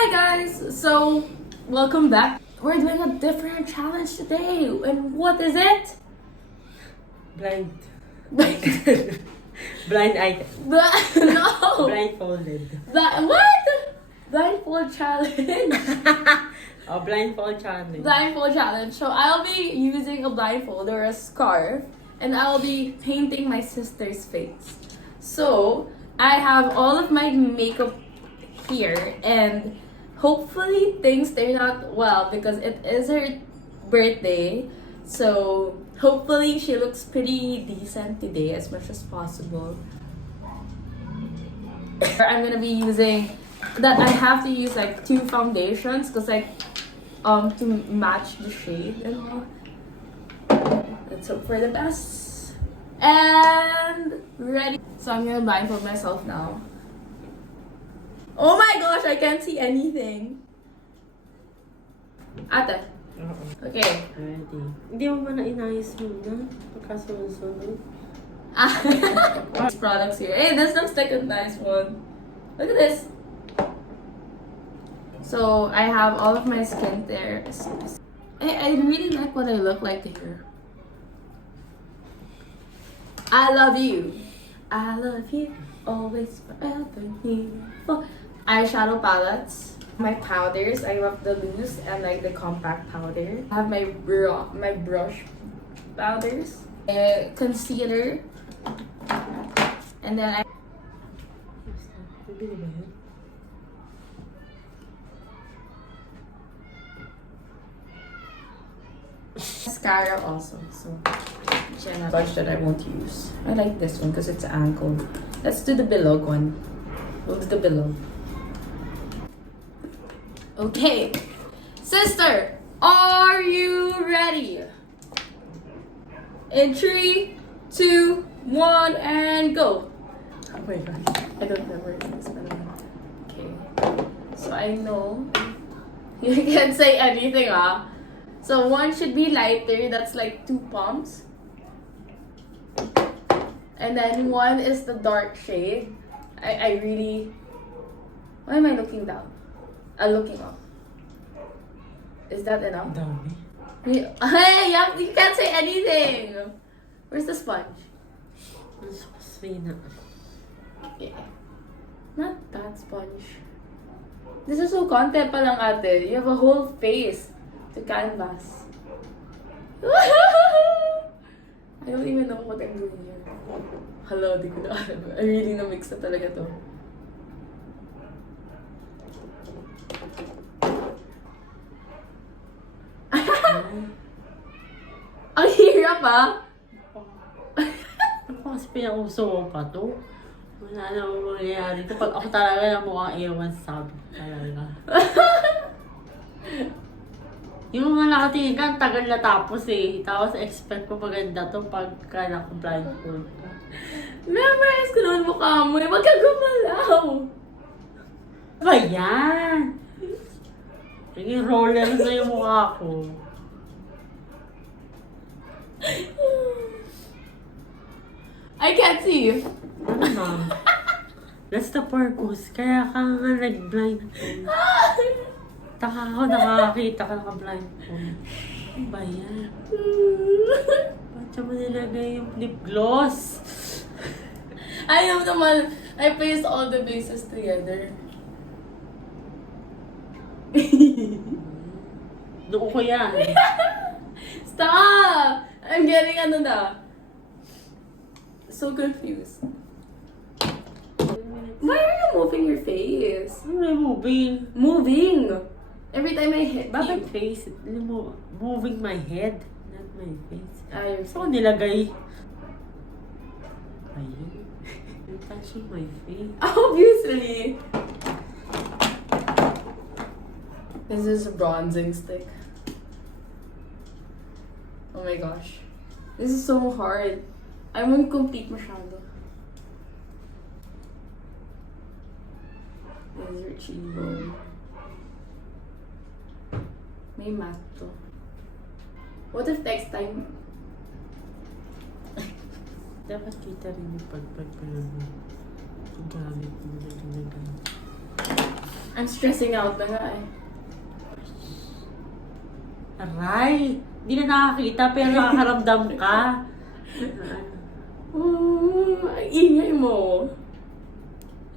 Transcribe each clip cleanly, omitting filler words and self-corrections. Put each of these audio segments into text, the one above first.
Hi guys! So, welcome back. We're doing a different challenge today. And what is it? Blind. Blind item. No! Blindfolded. What? Blindfold challenge. Oh, blindfold challenge. Blindfold challenge. So, I'll be using a blindfold or a scarf. And I'll be painting my sister's face. So, I have all of my makeup here. And hopefully things turn out well because it is her birthday. So hopefully she looks pretty decent today as much as possible. I'm gonna be using that. I have to use like 2 foundations because to match the shade and all. Let's hope for the best. And ready. So I'm gonna blindfold myself now. Oh my gosh, I can't see anything. Ate. Oo. Okay. Ready. Hindi mo ba na inayos muna? Pagkasunod-sunod? These products here. Hey, this looks like a nice one. Look at this. So, I have all of my skincare. I really like what I look like here. I love you. I love you. Always, forever, here. Eyeshadow palettes. My powders. I love the loose and like the compact powder. I have my brush powders. Concealer. And then I Bibili ba yun? mascara also. So brush that I won't use. I like this one because it's ankle. Let's do the below one. We'll do the below. Okay. Sister, are you ready? In 3, 2, 1, and go. Oh my God. I don't remember this, but okay. So I know you can't say anything, ah. So one should be lighter, that's like 2 pumps. And then one is the dark shade. I really. Why am I looking down? I'm looking up. Is that enough? Dami. Hey, you can't say anything. Where's the sponge? Ang suksay na. Yeah. Not that sponge. This is so content pa lang ate. You have a whole face to canvas. I don't even know what I'm doing here. Hello, di ko na alam. I really na-mix na talaga to. Ang hirap ah! Ano kasi pinauso mo pa to? Wala na mo mangyayari. Kapag ako talaga na mukhang ewan sabi ko talaga. Yung mga nakatingin ka, ang tagal na tapos eh. Tapos expect ko maganda to pagka naka-blindfold ka. Memorize ko naman mukha mo eh. Wag ka gumalaw! Ba yan? Naging roller na yung mukha ko. I can't see you. Ano na? That's the purpose. Kaya ka nga nag-blindfold. Taka ako, nakakakita ka naka-blindfold. Ano ba yan? Ba't siya mo nilagay yung lip gloss? I know naman. I placed all the bases together. Doon ko yan. Stop! I'm getting ano na. So confused. Why are you moving your face? Ano na moving? Moving! Every time I hit Bakit you. face? Moving my head, not my face. Ayun. Saan ko nilagay? Ayun. You're touching my face. Obviously. This is a bronzing stick. Oh my gosh. This is so hard. I won't complete masyado. This is your cheekbone. May matte to. What if next time? Dapat kita rin yung pagpag pa naman. Ang gamit mo na ginagawa. I'm stressing out na nga eh. Aray! Hindi na nakakita pero nakakaramdam ka. Ang ingay mo.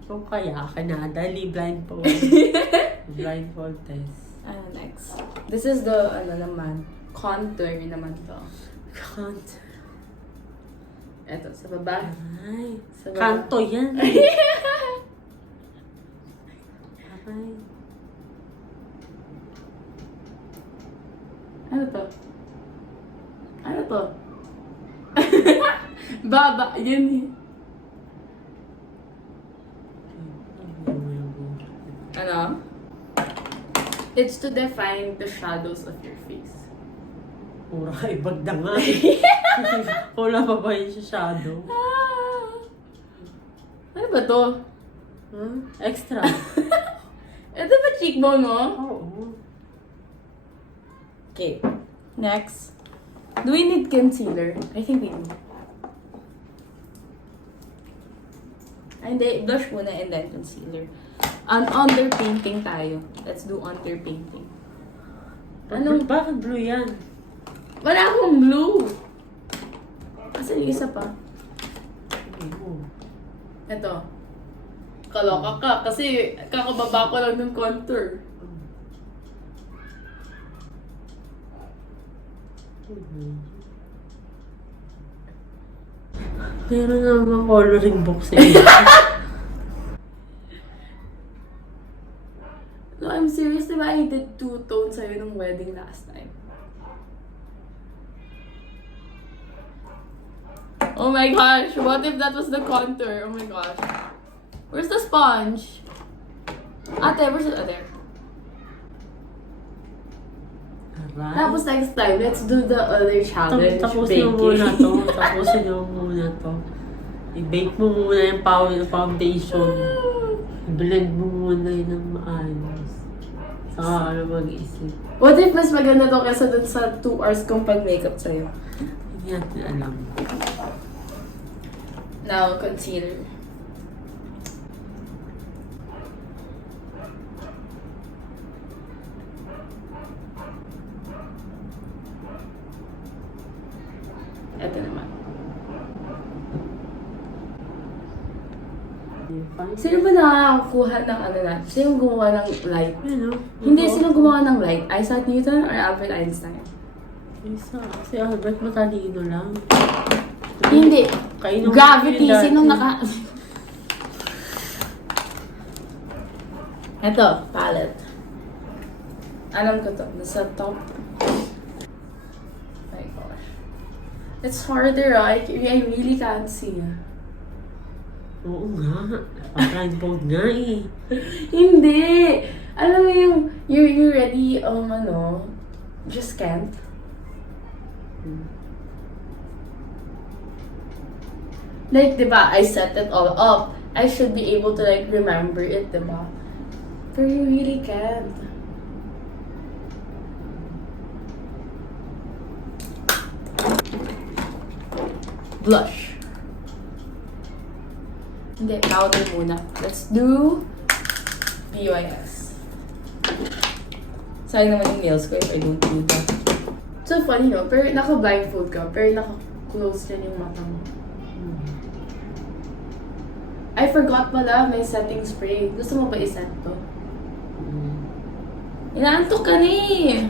Ikaw kaya ka na. Dali blindfold. Blindfold test. Ano next? This is the, contour naman to. Can't. Eto, sa baba. Ay. Sa baba. Kanto yan. Aray. Ano to? Ano to? Baba, yun eh. Ano? It's to define the shadows of your face. Pura ka ibagda nga. Wala pa ba yun sa shadow? Ano ba to? Huh? Extra. Ito ba cheekbone mo? Oo. Okay. Next. Do we need concealer? I think we do. Hindi, blush muna and then concealer. Underpainting tayo. Let's do underpainting. Anong... Bakit blue yan? Wala akong blue! Asan yung isa pa? Ito. Kaloka ka kasi kakababa ko lang ng contour. Meron naman coloring book sa iyo. No, I'm serious, diba? I did two-tone sa'yo nung wedding last time. Oh my gosh, what if that was the contour? Oh my gosh. Where's the sponge? Ate, where's it? There. Aray. Tapos next time, let's do the other challenge. Tapusin mo muna to. Tapusin mo muna to. I-bake mo muna yung foundation. I-blend mo muna yun ng maayos. Saka mag-isip. What if mas maganda to kesa dun sa 2 hours kong pag-makeup sa'yo? Hindi natin alam. Now, concealer. Ito naman. Sino ba nakakakuha ng natin? Sino gumawa ng light? Ano? Hindi, sino gumawa ng light? Isaac Newton or Albert Einstein? Isa. Si Albert matalino lang. Hindi. Kainom Gravity. yun dati. Sino Ito, palette. Alam ko to. Nasa top. My gosh. It's harder, right? I really can't see. Oo nga. Blindfold nga eh. Hindi! Alam mo yung, you're ready, just can't. Like, diba, I set it all up. I should be able to, like, remember it, diba? But you really can't. Blush. Hindi, powder muna. Let's do BYS. Sayang naman yung nails ko if I don't do that. So funny, no? Pero naka-blindfold ka, pero naka-close din yung mata mo. I forgot pala, may setting spray. Gusto mo ba i-set to? Inaantok ka na eh.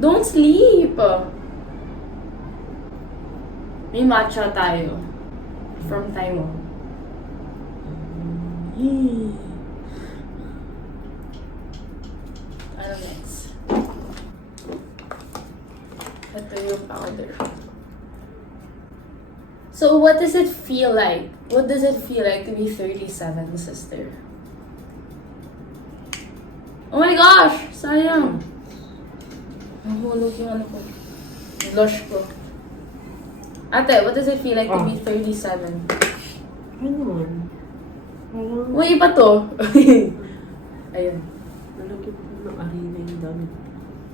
Don't sleep. May matcha tayo. From Taiwan. Ano next? Ito yung powder. So, what does it feel like? What does it feel like to be 37, sister? Oh my gosh! Sayang! Nahulog yung ano ko. Blush ko. Ate, what does it feel like to be 37? Ano? Uy, iba to. Ayun. Nalagyan ko ng arena yung dami.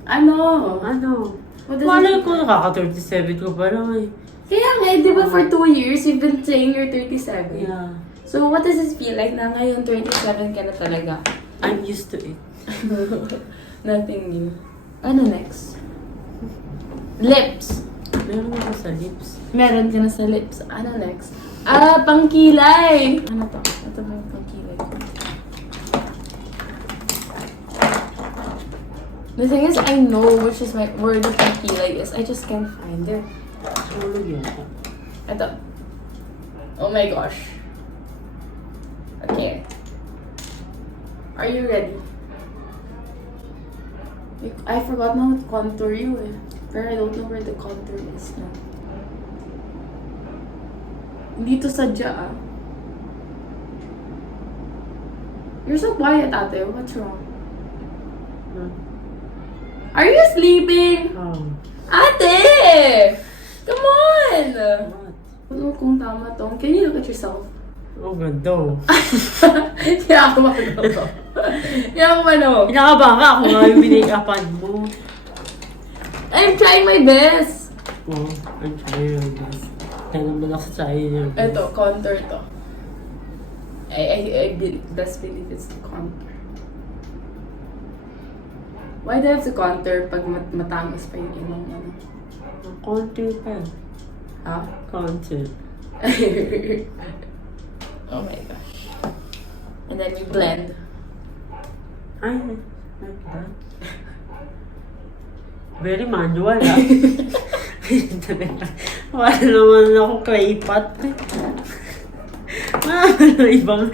Ano? Ano? What does Malay it ko, nakaka-37 ko pa lang eh. Kaya nga, di ba for 2 years, you've been saying you're 37? Yeah. So, what does it feel like na ngayon 37 ka na talaga? I'm used to it. Nothing new. Ano next? Lips. Meron ako sa lips. Meron ka na sa lips. Ano next? Pangkilay! Ano to? Ito ba yung pangkilay ko? The thing is, I know which is where the pangkilay is. I just can't find it. Ano yun? Ito. Oh my gosh. Okay. Are you ready? I forgot now what contour you eh. Pero I don't know where the contour is now. Hindi to sadya ah. You're so quiet, ate. What's wrong? Hmm. Are you sleeping? Oh. Ate! Come on! What? Ano kung tama to? Can you look at yourself? Oh, ganda. Kaya ako mano. Kaya ako mano. Pinakaba ka kung nga yung binake-upan mo. I'm trying my best. Oh, I'm trying my best. Kaya naman ako sa iyo. Ito, contour to. I best believe it's the contour. Why do I have to contour pag matangos pa yung imong ano? Contour pa. Ha? Contour. Oh my gosh. And then you blend. Ay, like that. Very manual, ah. Wala naman ako clay pot. Ibang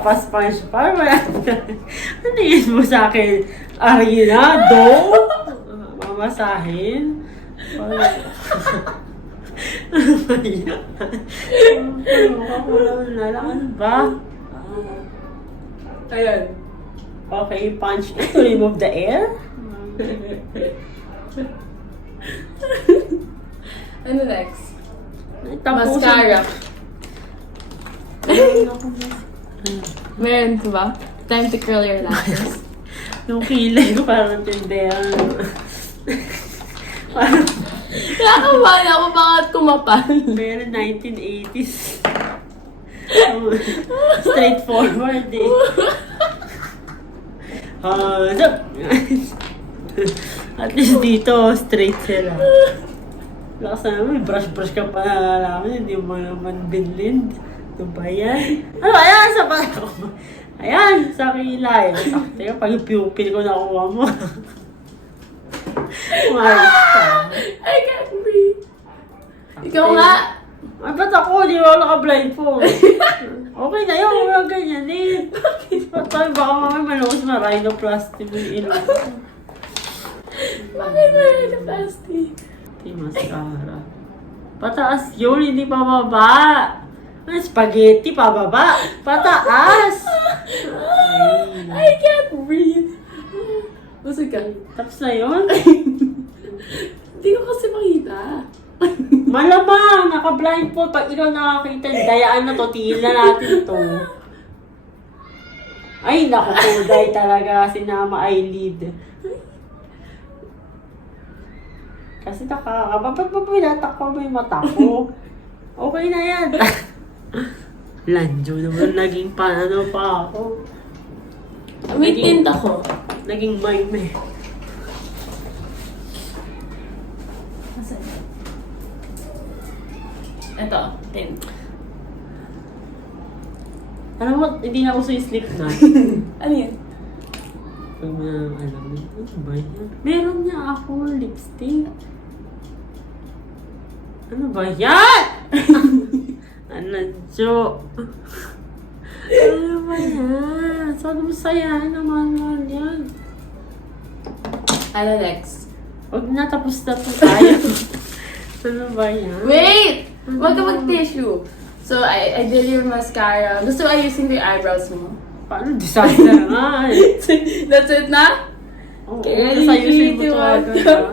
pasponge pa. Ano yun mo sa akin? Arinado? Mamasahin? Ano ba? Ayan. Okay, punch it to remove the air. Ano next? Tapusin. Mascara. Ayun ako. Meron ka ba? Time to curl your lashes. Yung kilay ko parang tindera. Parang Nakakabahan ako bakit kumapal. meron 1980s. Straightforward eh. At least dito, straight sila. Lakas na naman, brush-brush ka pa na namin, hindi mo naman binlend. Ito ba yan? Ano ba yan? Sa pa ako? Ayan, sa kilay. Teka, pag yung pupil ko nakuha mo. Umayos ka. I can't breathe. Ikaw nga. Ay, ba't ako? Di ba naka-blindfold? Okay na yun, wala ganyan eh. Baka mamay malungos ma-rhinoplasty mo yung ilong. Bakit meron na plastic? Ito yung mascara. Pataas yun, hindi pababa. Ay, spaghetti, pababa. Pataas. I can't breathe. Busog ka. Tapos na yun. Hindi ko kasi makita. Malamang, naka-blindfold. Pag ikaw nakakita, dayaan na to, tingin na natin to. Ay, naku, kulay talaga. Sinama eyelid. Kasi nakakaba. Ba't ba pinatakpan mo yung mata ko? Okay na yan. Lanjo naman, naging paano pa ako. May tint ako. Naging mime. Asan? Ito, tint. Alam mo, hindi na uso yung slip na. Ano yun? Pag mo na alam mo, ano ba yan? Meron niya ako lipstick. Ano ba yan? Ano, Jo? Ano ba yan? Saan mo saya naman yan? Ano next? Huwag na, tapos na po tayo. Ano ba yan? Wait! Huwag ka mag-tissue. So, I did your mascara. Gusto ayusin ko yung eyebrows mo. Paano? Disaster nga eh. That's it na? Oo, Okay, tapos ayusin mo you to want agad to- ah.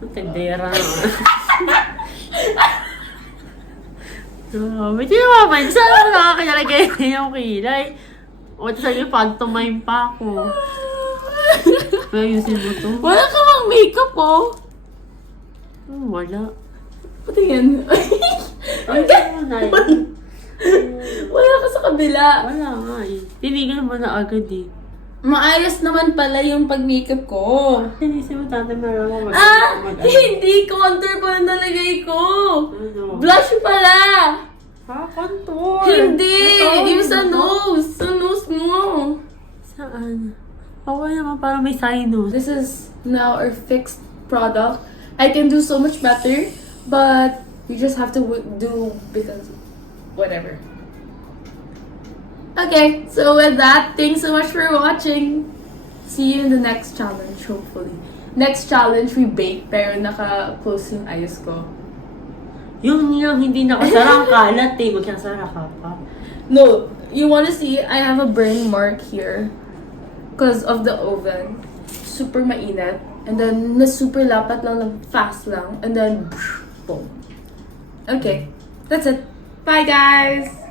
Ang tendera na. Ba't yung naman? Saan mo nakakilagay yung kilay? O, saan yung pantomime pa ako? Pero ayusin mo to. Wala ka mang makeup, oh. Oh, wala. Pati yan. Ay, ano na yun? Wala ka sa kabila. Wala nga eh. Tinigil mo na agad eh. Maayos naman pala yung pag-makeup ko. Tinisip mo tatay marama Hindi! Contour pa ang nalagay ko. Ano? Blush pala. Contour! Hindi! Ito, Yung sa ito. nose. Sa nose mo. Saan? Okay naman, parang may sinus. This is now our fixed product. I can do so much better, but you just have to do because whatever. Okay, so with that, thanks so much for watching. See you in the next challenge, hopefully. Next challenge, we bake, pero naka-close yung ayos ko. Yung hindi nakasara ang kalat eh. Magkasara ka pa. No, you wanna see, I have a burn mark here. Because of the oven. Super mainit. And then, na super lapat lang, fast lang. And then, boom. Okay, that's it. Bye, guys!